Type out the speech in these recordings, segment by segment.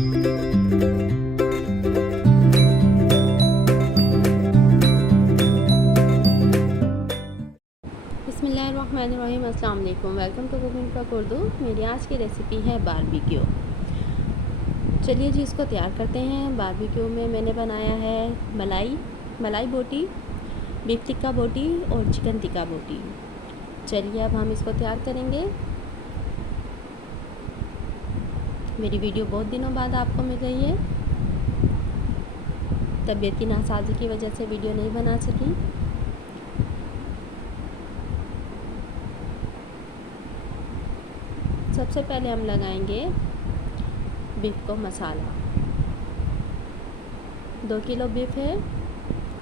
बिस्मिल्लाहिर्रहमानिर्रहीम। अस्सलाम वालेकुम। वेलकम टू कुकिंग का उर्दू। मेरी आज की रेसिपी है बारबेक्यू। चलिए जी इसको तैयार करते हैं। बारबेक्यू में मैंने बनाया है मलाई बोटी, बीफ टिक्का बोटी और चिकन टिक्का बोटी। चलिए अब हम इसको तैयार करेंगे। मेरी वीडियो बहुत दिनों बाद आपको मिल रही है। तबीयत की नासाजी की वजह से वीडियो नहीं बना सकी। सबसे पहले हम लगाएंगे बीफ को मसाला। 2 किलो बीफ है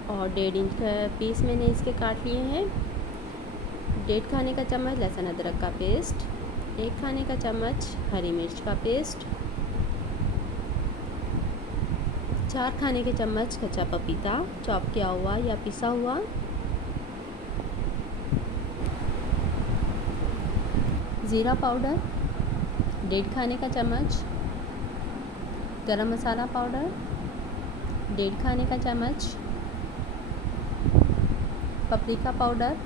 और 1.5 इंच का पीस मैंने इसके काट लिए हैं। 1.5 खाने का चम्मच लहसुन अदरक का पेस्ट, 1 खाने का चम्मच हरी मिर्च का पेस्ट, 4 खाने के चम्मच कच्चा पपीता चॉप किया हुआ या पिसा हुआ, ज़ीरा पाउडर 1.5 खाने का चम्मच, गरम मसाला पाउडर 1.5 खाने का चम्मच, पपरिका पाउडर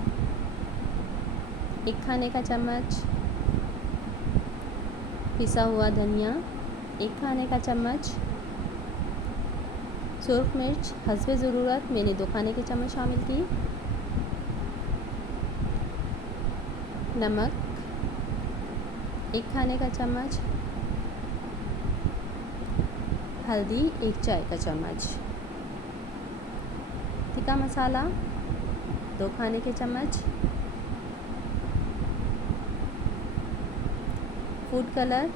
1 खाने का चम्मच, पिसा हुआ धनिया 1 खाने का चम्मच, सुर्ख मिर्च हस्बे ज़रूरत मैंने 2 खाने के चम्मच शामिल की, नमक 1 खाने का चम्मच, हल्दी 1 चाय का चम्मच, टिक्का मसाला 2 खाने के चम्मच, फूड कलर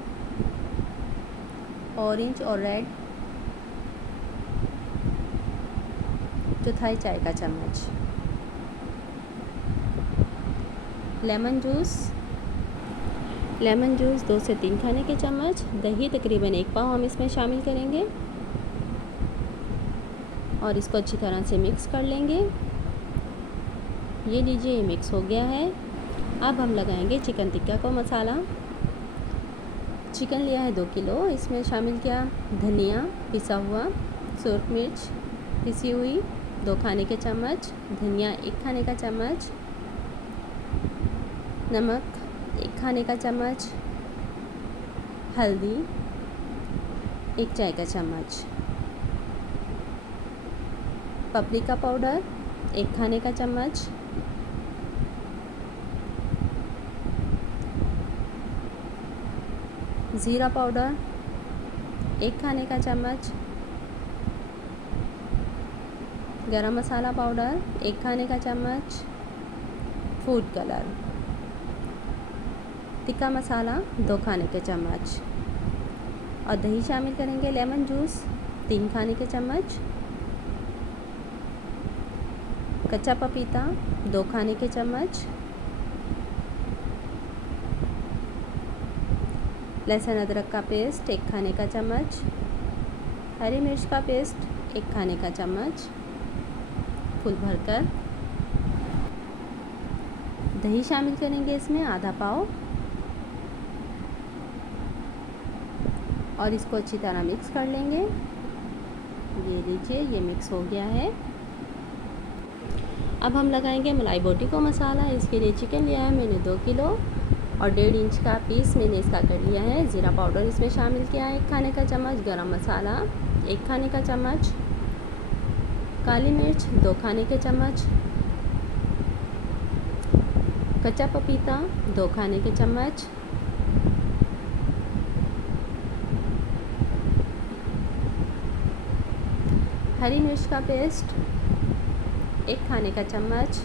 ऑरेंज और रेड 1/4 चाय का चम्मच, लेमन जूस 2 से 3 खाने के चम्मच, दही तकरीबन 1 पाव हम इसमें शामिल करेंगे और इसको अच्छी तरह से मिक्स कर लेंगे। ये लीजिए ये मिक्स हो गया है। अब हम लगाएंगे चिकन टिक्का को मसाला। चिकन लिया है 2 किलो, इसमें शामिल किया धनिया पिसा हुआ, सुर्ख मिर्च पिसी हुई 2 खाने के चम्मच, धनिया 1 खाने का चम्मच, नमक 1 खाने का चम्मच, हल्दी 1 चाय का चम्मच, पपरिका पाउडर 1 खाने का चम्मच, ज़ीरा पाउडर 1 खाने का चम्मच, गरम मसाला पाउडर 1 खाने का चम्मच, फूड कलर, टिक्का मसाला 2 खाने के चम्मच और दही शामिल करेंगे। लेमन जूस 3 खाने के चम्मच, कच्चा पपीता 2 खाने के चम्मच, लहसुन अदरक का पेस्ट 1 खाने का चम्मच, हरी मिर्च का पेस्ट 1 खाने का चम्मच फुल भरकर, दही शामिल करेंगे इसमें आधा पाव और इसको अच्छी तरह मिक्स कर लेंगे। ये लीजिए ये मिक्स हो गया है। अब हम लगाएंगे मलाई बोटी को मसाला। इसके लिए चिकन लिया है मैंने 2 किलो और 1.5 इंच का पीस मैंने इसका कर लिया है। ज़ीरा पाउडर इसमें शामिल किया है 1 खाने का चम्मच, गरम मसाला 1 खाने का चम्मच, काली मिर्च 2 खाने के चम्मच, कच्चा पपीता 2 खाने के चम्मच, हरी मिर्च का पेस्ट 1 खाने का चम्मच,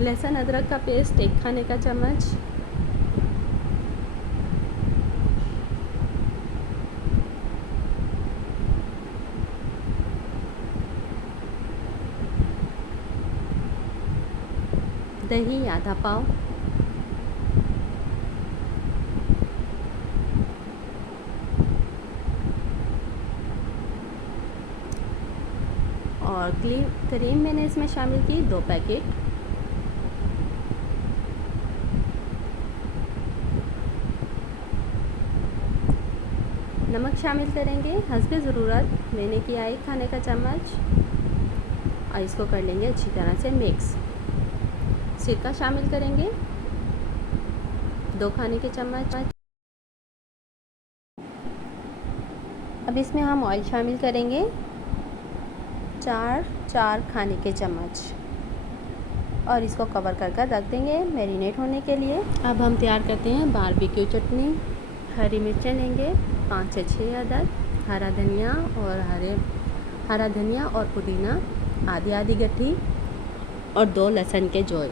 लहसुन अदरक का पेस्ट 1 खाने का चम्मच, दही आधा पाव, और और क्रीम मैंने इसमें शामिल की 2 पैकेट। नमक शामिल करेंगे हस्बे ज़रूरत, मैंने किया 1 खाने का चम्मच, और इसको कर लेंगे अच्छी तरह से मिक्स। सिरका शामिल करेंगे 2 खाने के चम्मच। अब इसमें हम ऑयल शामिल करेंगे 4 खाने के चम्मच, और इसको कवर कर रख देंगे मैरिनेट होने के लिए। अब हम तैयार करते हैं बारबेक्यू चटनी। हरी मिर्चें लेंगे 5 से 6 अदद, हरा धनिया और पुदीना आधी गट्ठी, और 2 लहसुन के जोड़,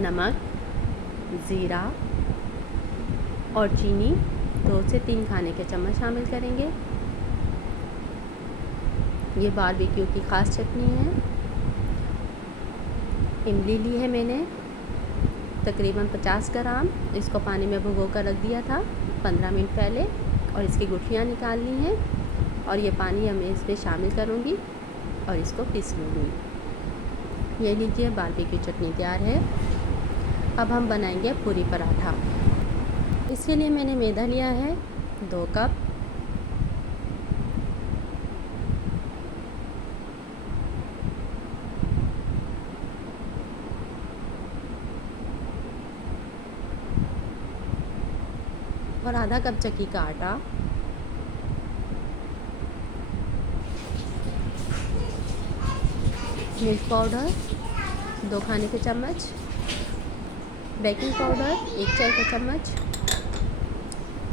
नमक, ज़ीरा और चीनी 2 से 3 खाने के चम्मच शामिल करेंगे। ये बारबेक्यू की ख़ास चटनी है। इमली ली है मैंने तकरीबन 50 ग्राम, इसको पानी में भिगो कर रख दिया था 15 मिनट पहले, और इसकी गुठलियाँ निकाल ली हैं, और ये पानी मैं इसमें शामिल करूँगी और इसको पीस लूँगी। ये लीजिए बारबेक्यू चटनी तैयार है। अब हम बनाएंगे पूरी पराठा। इसके लिए मैंने मैदा लिया है 2 कप, और आधा कप चक्की का आटा, मिल्क पाउडर 2 खाने के चम्मच, बेकिंग पाउडर 1 चाय का चम्मच,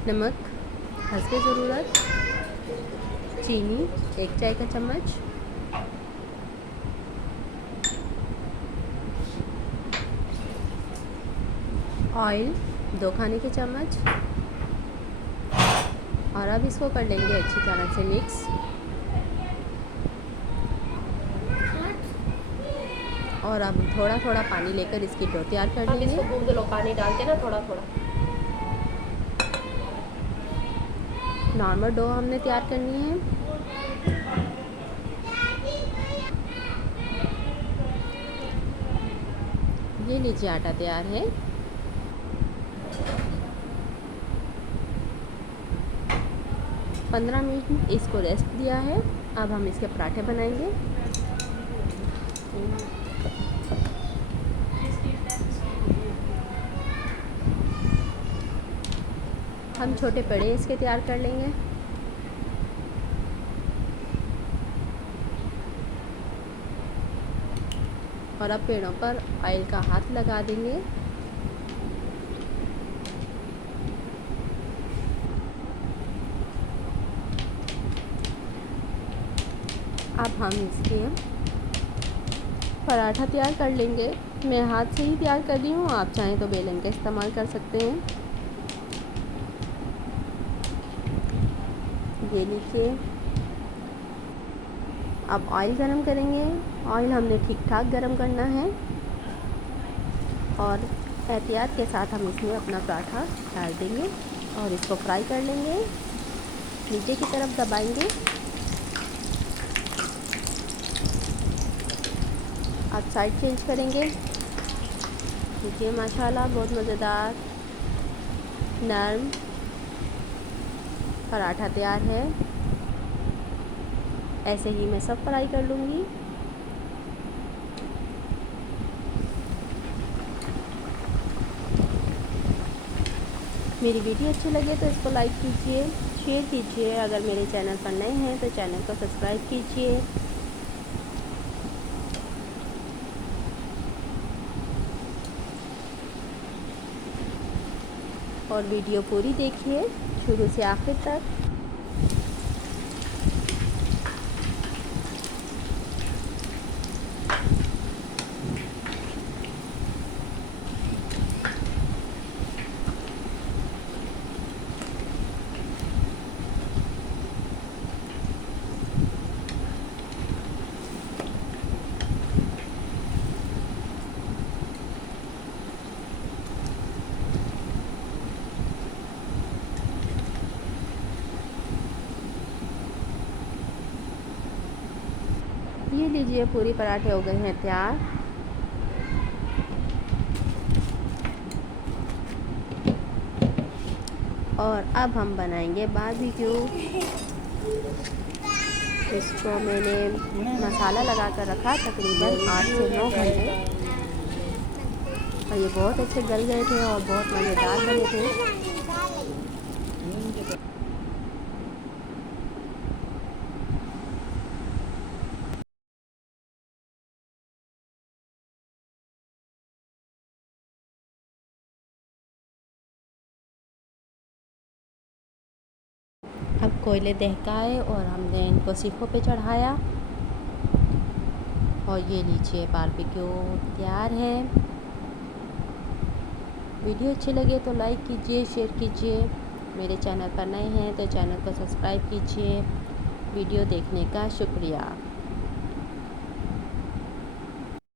नमक हस्बे ज़रूरत, चीनी 1 चाय का चम्मच, ऑयल 2 खाने के चम्मच, और अब इसको कर लेंगे अच्छी तरह से मिक्स। और अब थोड़ा थोड़ा पानी लेकर इसकी डो तैयार कर लेंगे। इसको गूंद लो, पानी डाल के ना थोड़ा थोड़ा। नॉर्मल डो हमने तैयार करनी है। ये लीजिए आटा तैयार है। पंद्रह मिनट इसको रेस्ट दिया है। अब हम इसके पराठे बनाएंगे। हम छोटे पेड़े इसके तैयार कर लेंगे। और अब पेड़ों पर ऑयल का हाथ लगा देंगे। अब हम इसके पराठा तैयार कर लेंगे। मैं हाथ से ही तैयार कर रही हूँ, आप चाहें तो बेलन का इस्तेमाल कर सकते हैं। ये लीजिए। अब ऑयल गरम करेंगे। ऑयल हमने ठीक ठाक गरम करना है, और एहतियात के साथ हम इसमें अपना पराठा डाल देंगे और इसको फ्राई कर लेंगे। नीचे की तरफ दबाएंगे। अब साइड चेंज करेंगे। देखिए माशाल्लाह बहुत मज़ेदार नरम पराठा तैयार है। ऐसे ही मैं सब फ्राई कर लूँगी। मेरी वीडियो अच्छी लगे तो इसको लाइक कीजिए, शेयर कीजिए। अगर मेरे चैनल पर नए हैं तो चैनल को सब्सक्राइब कीजिए। और वीडियो पूरी देखिए शुरू से आखिर तक। ये लीजिए पूरी पराठे हो गए हैं तैयार। और अब हम बनाएंगे बारबेक्यू। इसको मैंने मसाला लगा कर रखा तकरीबन 8 से 9 घंटे, और ये बहुत अच्छे गल गए थे और बहुत मज़ेदार बने थे। अब कोयले दहकाए और हमने इनको सीखों पे चढ़ाया, और ये लीजिए बारबेक्यू तैयार है। वीडियो अच्छी लगे तो लाइक कीजिए, शेयर कीजिए। मेरे चैनल पर नए हैं तो चैनल को सब्सक्राइब कीजिए। वीडियो देखने का शुक्रिया।